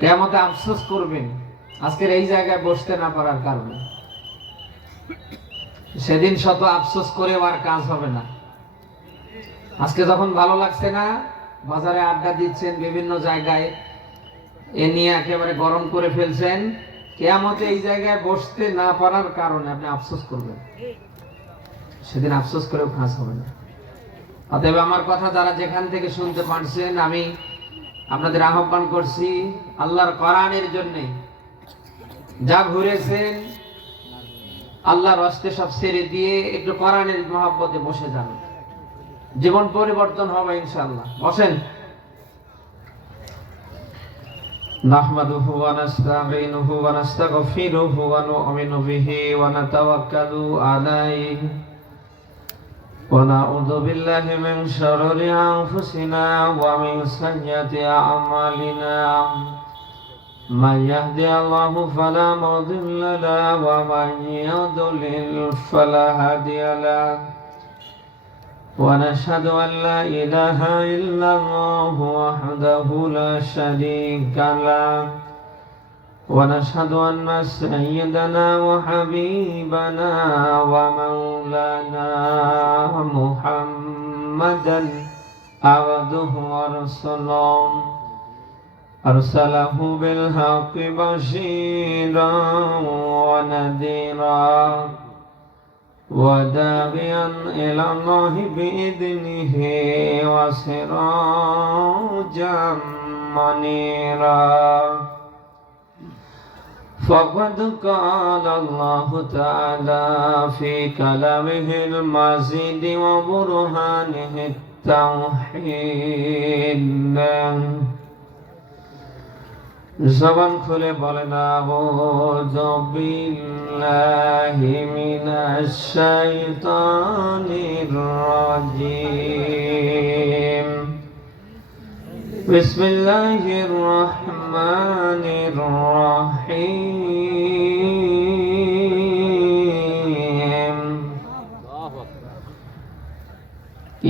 কেমতে আফসোস করবেন, আজকের এই জায়গায় বসতে না পারার কারণে। সেদিন শত আফসোস করে আর কাজ হবে না। আজকে যখন ভালো লাগছে না, বাজারে আড্ডা দিচ্ছেন বিভিন্ন জায়গায়, এ নিয়ে একেবারে গরম করে ফেলছেন, কেয়ামতে এই জায়গায় বসতে না পারার কারণে আপনি আফসোস করবেন। সেদিন আফসোস করেও কাজ হবে না। অতএব আমার কথা যারা যেখান থেকে শুনতে পারছেন, আমি আপনাদের আহ্বান করছি আল্লাহর কোরআনের জন্য যা ঘুরেছেন আল্লাহর হস্তে সব ছেড়ে দিয়ে একটু কোরআনের মহাব্বতে বসে যান জীবন পরিবর্তন হবে ইনশাআল্লাহ বসেন نحمده ونستعينه ونستغفره ونؤمن به ونتوكل عليه ونعوذ بالله من شرور أنفسنا ومن سيئات أعمالنا. من يهدي الله فلا مضل له ومن يضلل فلا هادي له. ونشهد أن لا إله إلا الله وحده لا شريك له. ونشهد أن سيدنا وحبيبنا ومولانا محمدا عبده ورسوله. أرسله بالحق بشيرا ونذيرا وداعيا إلى الله بإذنه وسراجا منيرا. فقد قال الله تعالى في كلامه المزيد وبرهانه التوحيد জবান খুলে বলেন আউযু বিল্লাহি মিনাশ শাইতানির রাজিম বিসমিল্লাহির রহমানির রহিম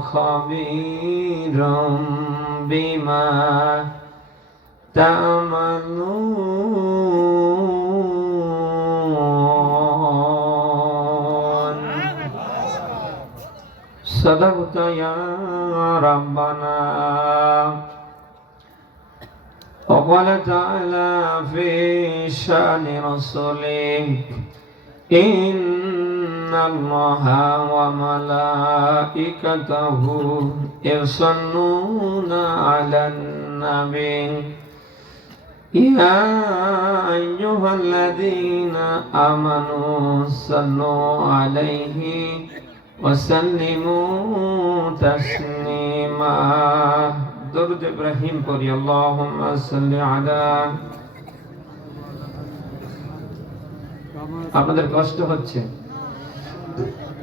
خبير بما تعملون صدقت يا ربنا وقال تعالى في شأن رسوله إن الله وملائكته يصلون على النبي يا أيها الذين آمنوا صلوا عليه وسلموا تسليما درد إبراهيم قري اللهم صل على আপনাদের কষ্ট হচ্ছে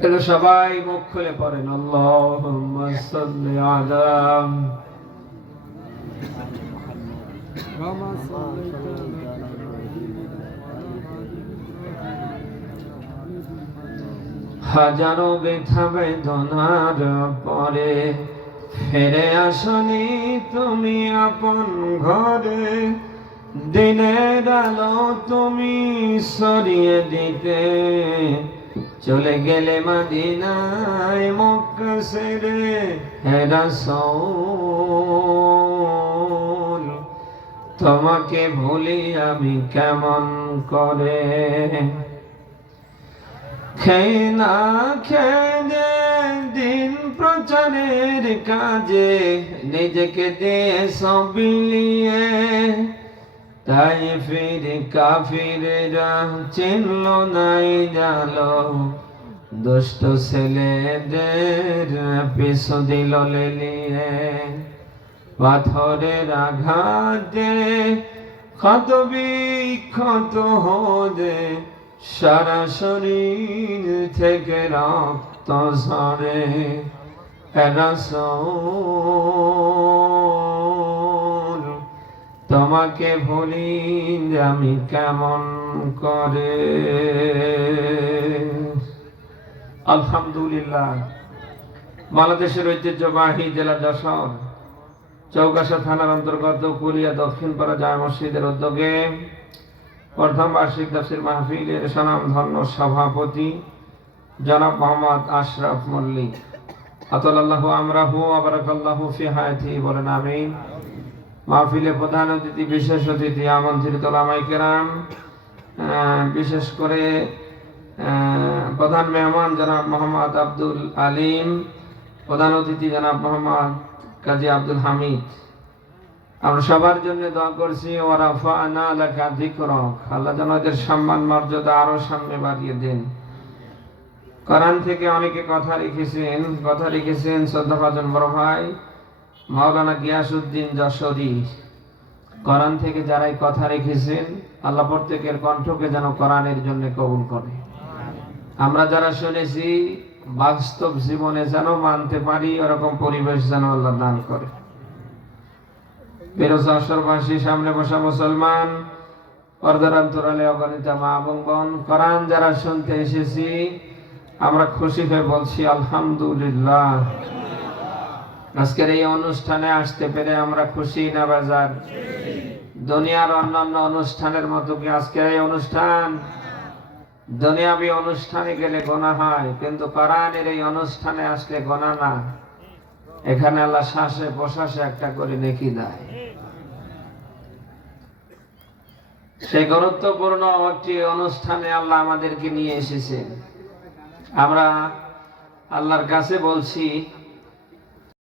এটা সবাই মুখ খুলে পড়েন। আল্লাহুম্মা হাজারো ব্যথা বেদনার পরে ফিরে আসনি তুমি আপন ঘরে। দিনের আলো তুমি সরিয়ে দিতে। চলে গেলে মাদিনায় মক্কা সেরে হেরা সৌল তোমাকে ভুলি আমি কেমন করে? খেয়ে না খেয়ে দিন প্রচারের কাজে নিজেকে দিয়ে সব বিলিয়ে তাই ফির কাফিরেরা চিনল নাই জালো। দুষ্ট ছেলেদের পিছু দিল লেলিয়ে। পাথরের আঘাতে ক্ষত বিক্ষত হদে সারা শরীর থেকে রক্ত ঝরে। রাসূল তোমাকে ভুলি আমি কেমন করে? আলহামদুলিল্লাহ। বাংলাদেশের ঐতিহ্যবাহী জেলা যশোর, চৌগাছা থানার অন্তর্গত কুলিয়া দক্ষিণপাড়া জামা মসজিদের উদ্যোগে প্রথম বার্ষিক তফসির মাহফিলের সনাম ধন্য সভাপতি জনাব মোহাম্মদ আশরাফ মল্লিক। আতলাল্লাহু আমরাহু, আবরাকাল্লাহু ফি হায়াতি বলেন আমিন। মাহফিলে প্রধান অতিথি, বিশেষ অতিথি, আমন্ত্রিত ওলামাই কেরাম বিশেষ করে প্রধান মেহমান জনাব মোহাম্মদ আব্দুল আলিম, প্রধান অতিথি জনাব মোহাম্মদ কাজী আব্দুল হামিদ। আমরা সবার জন্য দোয়া করছি ওরা ফানা লেখা যিকরক। আল্লাহ যেন এদের সম্মান, মর্যাদা আরও সামনে বাড়িয়ে দেন। কোরআন থেকে অনেকে কথা রেখেছেন কথা রেখেছেন শ্রদ্ধাভাজন বড় ভাই। মাওলানা গিয়াসউদ্দিন যশোরী কোরআন থেকে যারা এই কথা রেখেছেন, আল্লাহ প্রত্যেকের কণ্ঠকে যেন কোরআনের জন্য কবুল করে। আমরা যারা শুনেছি, বাস্তব জীবনে যেন মানতে পারি, ওরকম পরিবেশ যেন আল্লাহ দান করে। বেরোজ আসরবাসী সামনে বসা মুসলমান পর্দারান্তরালে অগণিত মা এবং বোন, কোরআন যারা শুনতে এসেছি, আমরা খুশি হয়ে বলছি, আলহামদুলিল্লাহ। আজকের এই অনুষ্ঠানে আসতে পেরে আমরা খুশি না বাজার? দুনিয়ার অন্যান্য অনুষ্ঠানের মতো কি আজকের এই অনুষ্ঠান? দুনিয়াবি অনুষ্ঠানে গেলে গোনা হয়, কিন্তু কোরআনের এই অনুষ্ঠানে আসলে গোনা না। এখানে আল্লাহ শ্বাসে প্রশ্বাসে একটা করে নেকি দেয়। সেই গুরুত্বপূর্ণ একটি অনুষ্ঠানে আল্লাহ আমাদেরকে নিয়ে এসেছেন। আমরা আল্লাহর কাছে বলছি